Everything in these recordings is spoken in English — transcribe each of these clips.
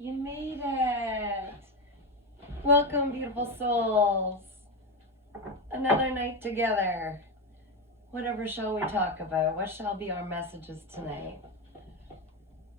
You made it. Welcome, beautiful souls. Another night together. Whatever shall we talk about? What shall be our messages tonight?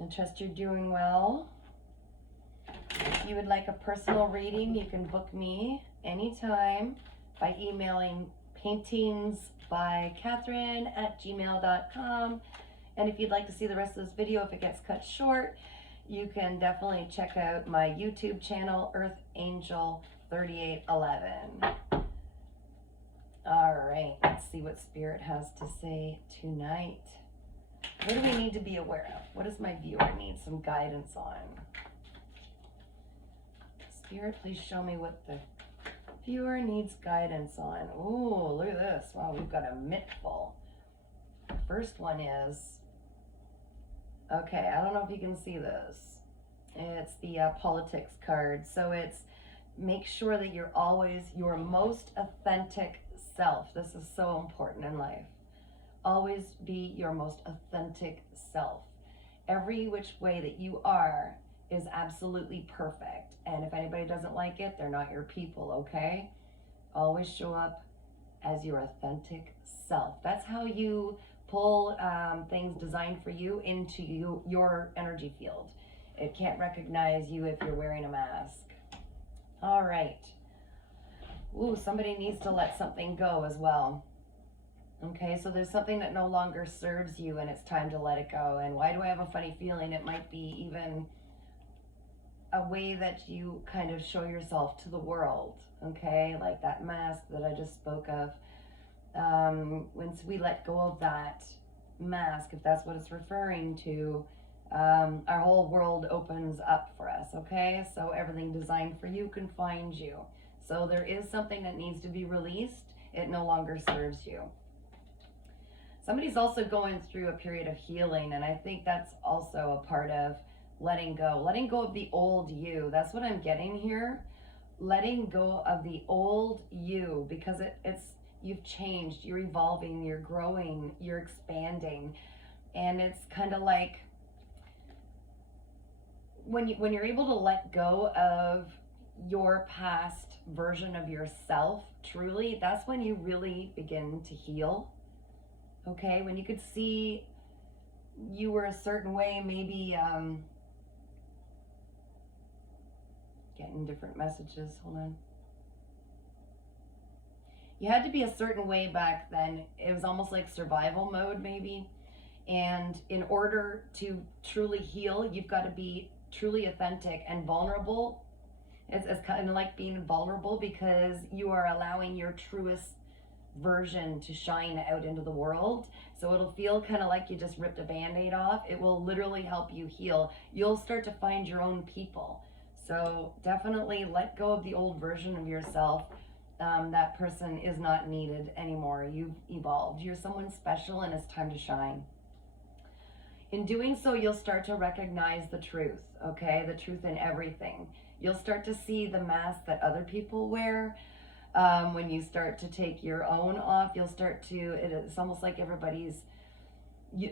I trust you're doing well. If you would like a personal reading, you can book me anytime by emailing paintingsbycatherine@gmail.com. And if you'd like to see the rest of this video, if it gets cut short, you can definitely check out my YouTube channel, Earth Angel 3811. All right, let's see what Spirit has to say tonight. What do we need to be aware of? What does my viewer need some guidance on? Spirit, please show me what the viewer needs guidance on. Ooh, look at this. Wow, we've got a mitt full. The first one is, okay, I don't know if you can see this. It's the politics card. So it's make sure that you're always your most authentic self. This is so important in life. Always be your most authentic self. Every which way that you are is absolutely perfect. And if anybody doesn't like it, they're not your people, okay? Always show up as your authentic self. That's how you pull things designed for you into your energy field. It can't recognize you if you're wearing a mask. All right. Ooh, somebody needs to let something go as well. Okay, so there's something that no longer serves you and it's time to let it go. And why do I have a funny feeling it might be even a way that you kind of show yourself to the world, okay? Like that mask that I just spoke of. Once we let go of that mask, if that's what it's referring to, our whole world opens up for us, okay? So everything designed for you can find you. So there is something that needs to be released. It no longer serves you. Somebody's also going through a period of healing, and I think that's also a part of letting go of the old you. That's what I'm getting here. Letting go of the old you, because it's you've changed, you're evolving, you're growing, you're expanding. And it's kind of like when you're able to let go of your past version of yourself, truly, that's when you really begin to heal. Okay, when you could see you were a certain way, maybe getting different messages. Hold on. You had to be a certain way back then. It was almost like survival mode, maybe. And in order to truly heal, you've got to be truly authentic and vulnerable. It's kind of like being vulnerable because you are allowing your truest version to shine out into the world. So it'll feel kind of like you just ripped a band-aid off. It will literally help you heal. You'll start to find your own people. So definitely let go of the old version of yourself. That person is not needed anymore. You've evolved. You're someone special and it's time to shine. In doing so, you'll start to recognize the truth, okay? The truth in everything. You'll start to see the mask that other people wear. When you start to take your own off, you'll start to, it's almost like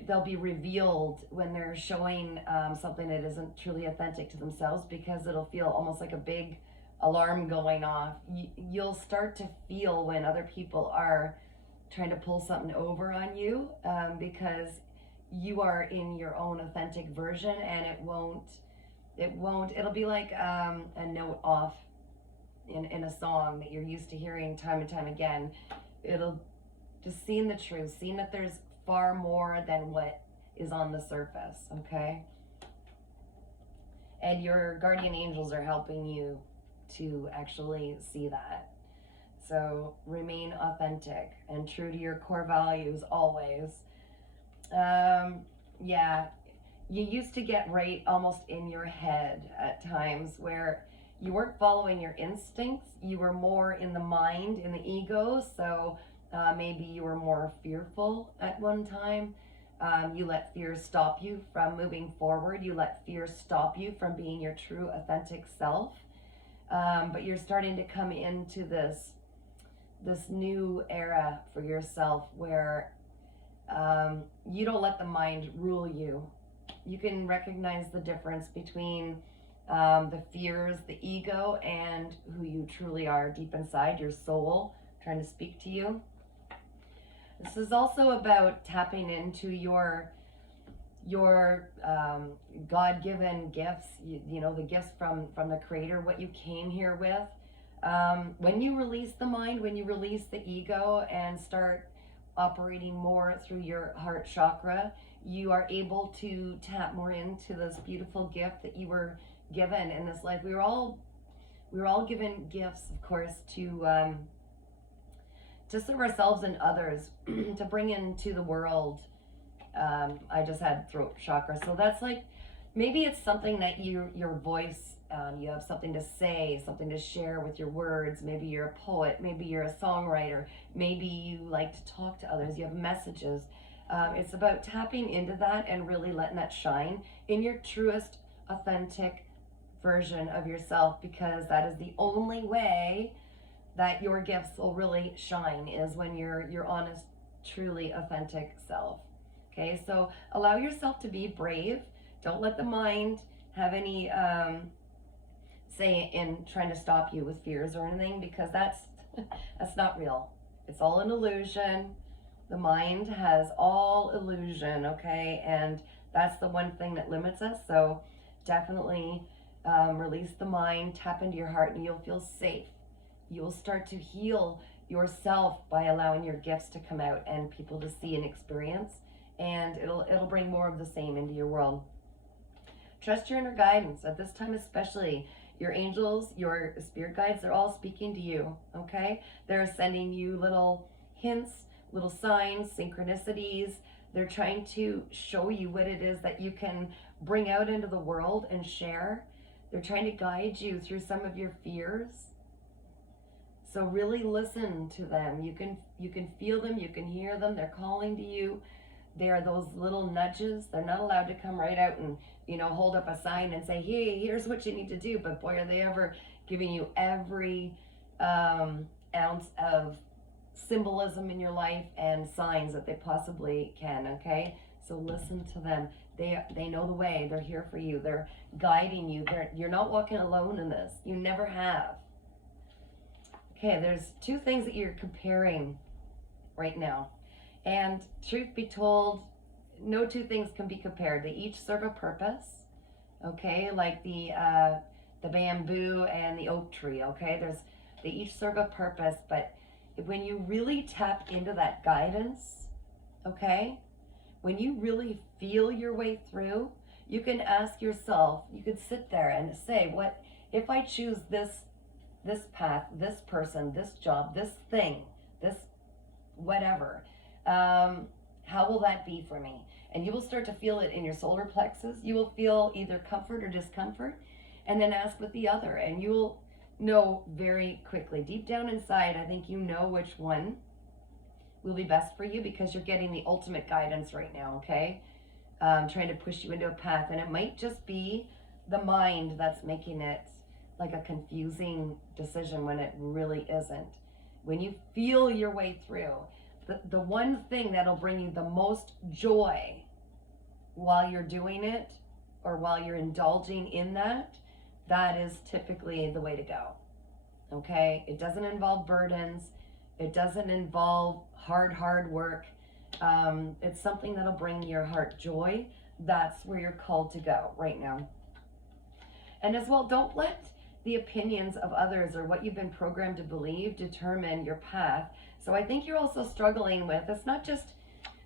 they'll be revealed when they're showing something that isn't truly authentic to themselves, because it'll feel almost like a big alarm going off. You'll start to feel when other people are trying to pull something over on you, because you are in your own authentic version, and it'll be like a note off in a song that you're used to hearing time and time again. It'll just seeing the truth, seeing that there's far more than what is on the surface, okay? And your guardian angels are helping you to actually see that. So remain authentic and true to your core values always. Yeah, you used to get right almost in your head at times where you weren't following your instincts. You were more in the mind, in the ego. So maybe you were more fearful at one time. You let fear stop you from moving forward. You let fear stop you from being your true authentic self. But you're starting to come into this new era for yourself where you don't let the mind rule you. You can recognize the difference between the fears, the ego, and who you truly are deep inside, your soul trying to speak to you. This is also about tapping into your God-given gifts, you know, the gifts from the Creator, what you came here with. When you release the mind, when you release the ego and start operating more through your heart chakra, you are able to tap more into this beautiful gift that you were given in this life. We were all given gifts, of course, to serve ourselves and others, to bring into the world. I just had throat chakra, so that's like, maybe it's something that your voice, you have something to say, something to share with your words. Maybe you're a poet, maybe you're a songwriter, maybe you like to talk to others, you have messages. It's about tapping into that and really letting that shine in your truest, authentic version of yourself, because that is the only way that your gifts will really shine, is when you're your honest, truly authentic self. Okay, so allow yourself to be brave. Don't let the mind have any say in trying to stop you with fears or anything, because that's not real. It's all an illusion. The mind has all illusion, okay? And that's the one thing that limits us. So definitely release the mind, tap into your heart, and you'll feel safe. You'll start to heal yourself by allowing your gifts to come out and people to see and experience, and it'll bring more of the same into your world. Trust your inner guidance at this time, especially your angels, your spirit guides. They're all speaking to you, okay? They're sending you little hints, little signs, synchronicities. They're trying to show you what it is that you can bring out into the world and share. They're trying to guide you through some of your fears. So really listen to them. You can feel them, you can hear them. They're calling to you. They are those little nudges. They're not allowed to come right out and, you know, hold up a sign and say, hey, here's what you need to do. But boy, are they ever giving you every ounce of symbolism in your life and signs that they possibly can, okay? So listen to them. They know the way. They're here for you. They're guiding you. You're not walking alone in this. You never have. Okay, there's two things that you're comparing right now. And truth be told, no two things can be compared. They each serve a purpose, okay? Like the bamboo and the oak tree, okay? They each serve a purpose, but when you really tap into that guidance, okay? When you really feel your way through, you can ask yourself, you could sit there and say, what if I choose this path, this person, this job, this thing, this whatever, how will that be for me? And you will start to feel it in your solar plexus. You will feel either comfort or discomfort, and then ask with the other, and you will know very quickly. Deep down inside, I think you know which one will be best for you, because you're getting the ultimate guidance right now, okay? Trying to push you into a path, and it might just be the mind that's making it like a confusing decision when it really isn't. When you feel your way through, the one thing that'll bring you the most joy while you're doing it, or while you're indulging in that is typically the way to go, okay? It doesn't involve burdens. It doesn't involve hard work. It's something that'll bring your heart joy. That's where you're called to go right now. And as well, don't let the opinions of others or what you've been programmed to believe determine your path. So I think you're also struggling with, it's not just,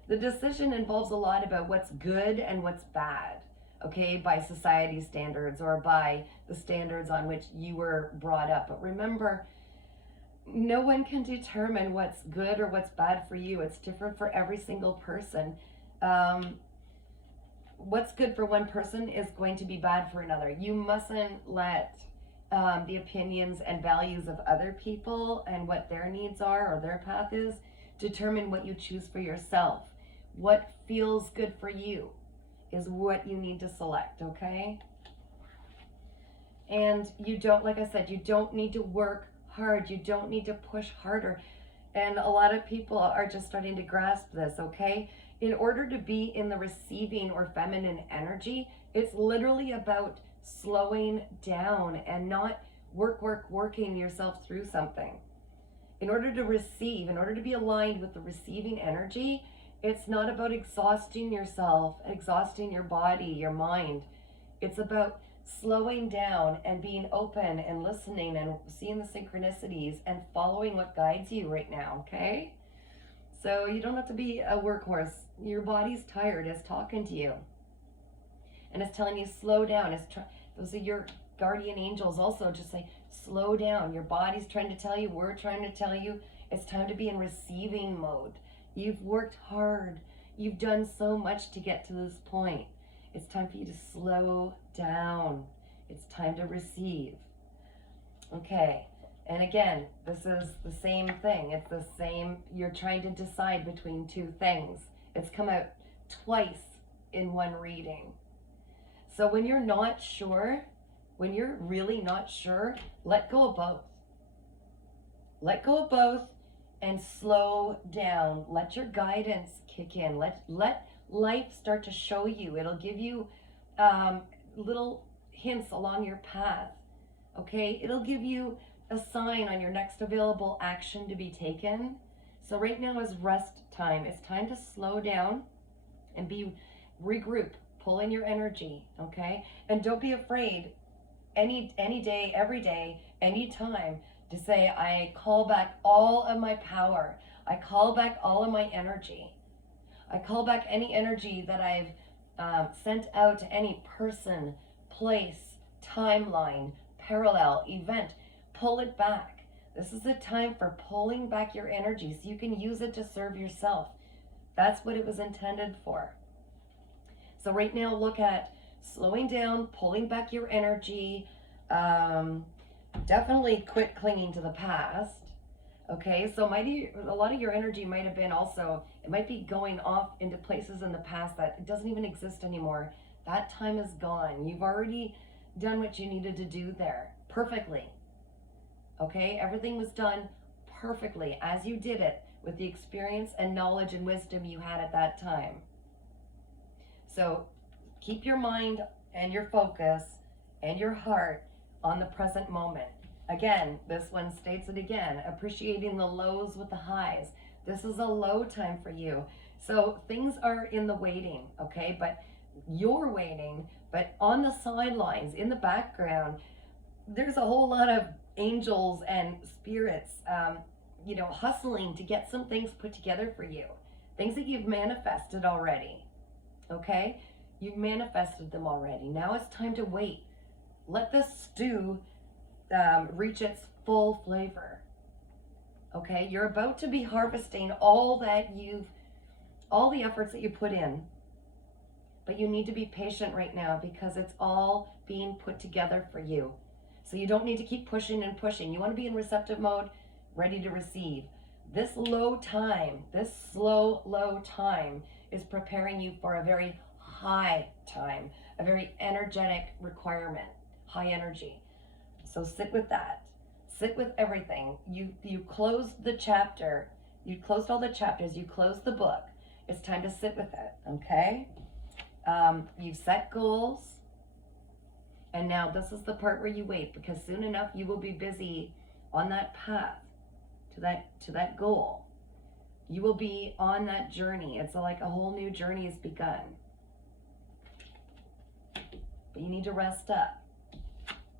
the decision involves a lot about what's good and what's bad, okay, by society standards or by the standards on which you were brought up. But remember, no one can determine what's good or what's bad for you. It's different for every single person. What's good for one person is going to be bad for another. You mustn't let the opinions and values of other people and what their needs are or their path is determine what you choose for yourself. What feels good for you is what you need to select, okay? And you don't, like I said, you don't need to work hard. You don't need to push harder. And a lot of people are just starting to grasp this, okay? In order to be in the receiving or feminine energy, it's literally about slowing down and not working yourself through something. In order to receive, in order to be aligned with the receiving energy, it's not about exhausting yourself, exhausting your body, your mind. It's about slowing down and being open and listening and seeing the synchronicities and following what guides you right now, okay? So you don't have to be a workhorse. Your body's tired, it's talking to you. And it's telling you slow down. Those are your guardian angels also just say, slow down. Your body's trying to tell you, we're trying to tell you, it's time to be in receiving mode. You've worked hard. You've done so much to get to this point. It's time for you to slow down. It's time to receive. Okay. And again, this is the same thing. It's the same. You're trying to decide between two things. It's come out twice in one reading. So when you're not sure, when you're really not sure, let go of both. Let go of both and slow down. Let your guidance kick in. Let life start to show you. It'll give you little hints along your path. Okay? It'll give you a sign on your next available action to be taken. So right now is rest time. It's time to slow down and regroup. Pull in your energy, okay? And don't be afraid any day, every day, any time to say, I call back all of my power. I call back all of my energy. I call back any energy that I've sent out to any person, place, timeline, parallel, event. Pull it back. This is a time for pulling back your energy so you can use it to serve yourself. That's what it was intended for. So right now, look at slowing down, pulling back your energy. Definitely quit clinging to the past. Okay, so a lot of your energy might have been also, it might be going off into places in the past that it doesn't even exist anymore. That time is gone. You've already done what you needed to do there perfectly. Okay, everything was done perfectly as you did it with the experience and knowledge and wisdom you had at that time. So keep your mind and your focus and your heart on the present moment. Again, this one states it again, appreciating the lows with the highs. This is a low time for you. So things are in the waiting, okay? But you're waiting, but on the sidelines, in the background, there's a whole lot of angels and spirits, hustling to get some things put together for you. Things that you've manifested already. Okay, you've manifested them already. Now it's time to wait. Let the stew reach its full flavor. Okay, you're about to be harvesting all the efforts that you put in, but you need to be patient right now because it's all being put together for you. So you don't need to keep pushing and pushing. You want to be in receptive mode, ready to receive. This low time, this slow, low time is preparing you for a very high time, a very energetic requirement, high energy. So sit with that. Sit with everything. You closed the chapter. You closed all the chapters. You closed the book. It's time to sit with it, okay? You've set goals. And now this is the part where you wait, because soon enough you will be busy on that path to that goal. You will be on that journey. It's like a whole new journey has begun. But you need to rest up.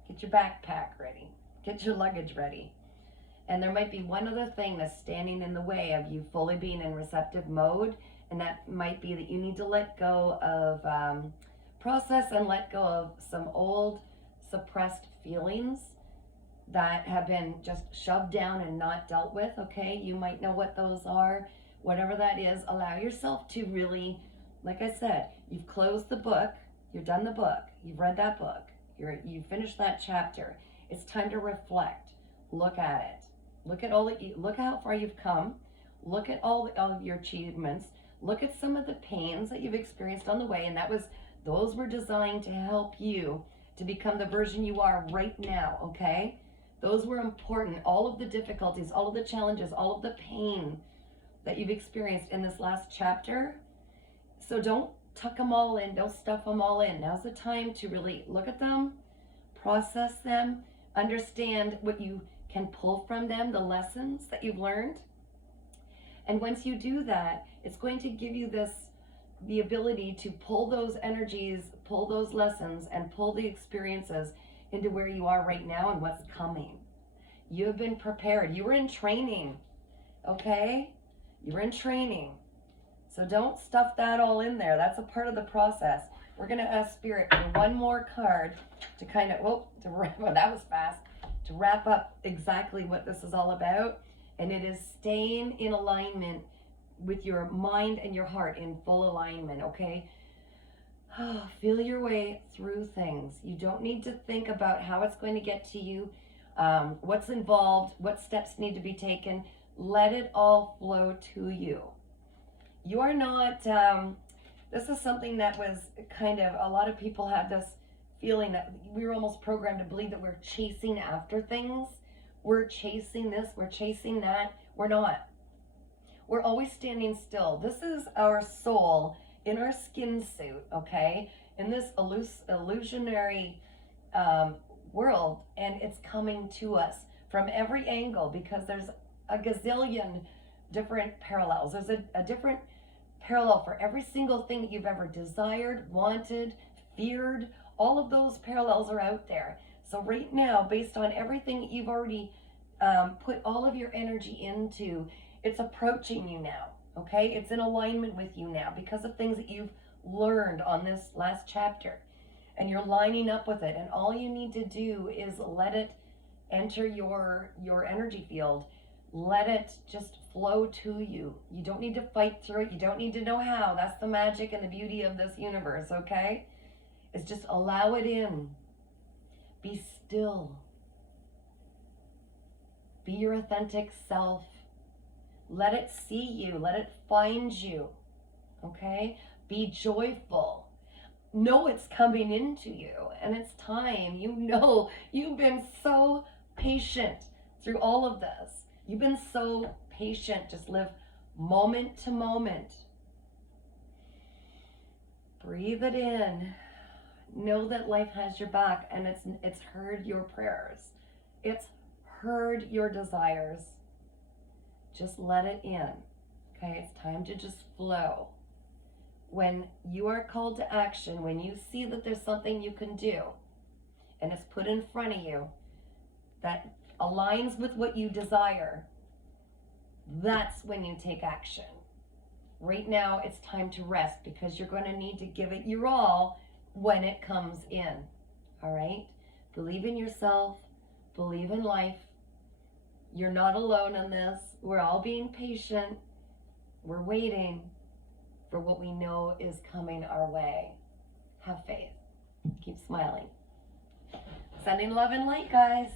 Get your backpack ready. Get your luggage ready. And there might be one other thing that's standing in the way of you fully being in receptive mode. And that might be that you need to let go of, process and let go of some old suppressed feelings that have been just shoved down and not dealt with, okay? You might know what those are. Whatever that is, allow yourself to really, like I said, you've closed the book, you've done the book, you've read that book, you finished that chapter. It's time to reflect. Look at it. Look at how far you've come. Look at all of your achievements. Look at some of the pains that you've experienced on the way, and those were designed to help you to become the version you are right now, okay? Those were important. All of the difficulties, all of the challenges, all of the pain that you've experienced in this last chapter. So don't tuck them all in. Don't stuff them all in. Now's the time to really look at them, process them, understand what you can pull from them, the lessons that you've learned. And once you do that, it's going to give you the ability to pull those energies, pull those lessons, and pull the experiences into where you are right now and what's coming. You have been prepared. You were in training, okay? You were in training. So don't stuff that all in there. That's a part of the process. We're going to ask Spirit for one more card to kind of, that was fast, to wrap up exactly what this is all about. And it is staying in alignment with your mind and your heart, in full alignment, okay? Feel your way through things. You don't need to think about how it's going to get to you, what's involved, what steps need to be taken. Let it all flow to you. You are not, this is something that was kind of, a lot of people have this feeling that we were almost programmed to believe that we're chasing after things. We're chasing this, we're chasing that. We're not. We're always standing still. This is our soul in our skin suit, okay? In this illusionary world, and it's coming to us from every angle because there's a gazillion different parallels. There's a different parallel for every single thing that you've ever desired, wanted, feared. All of those parallels are out there. So right now, based on everything that you've already put all of your energy into, it's approaching you now, okay? It's in alignment with you now because of things that you've learned on this last chapter. And you're lining up with it. And all you need to do is let it enter your energy field. Let it just flow to you. You don't need to fight through it. You don't need to know how. That's the magic and the beauty of this universe, okay? It's just allow it in. Be still. Be your authentic self. Let it see you. Let it find you. Okay? Be joyful. Know it's coming into you. And it's time. You know you've been so patient through all of this. You've been so patient. Just live moment to moment. Breathe it in. Know that life has your back, and it's heard your prayers. It's heard your desires. Just let it in. Okay, it's time to just flow. When you are called to action, when you see that there's something you can do, and it's put in front of you that aligns with what you desire, that's when you take action. Right now, it's time to rest because you're going to need to give it your all when it comes in. All right? Believe in yourself. Believe in life. You're not alone in this. We're all being patient. We're waiting for what we know is coming our way. Have faith. Keep smiling. Sending love and light, guys.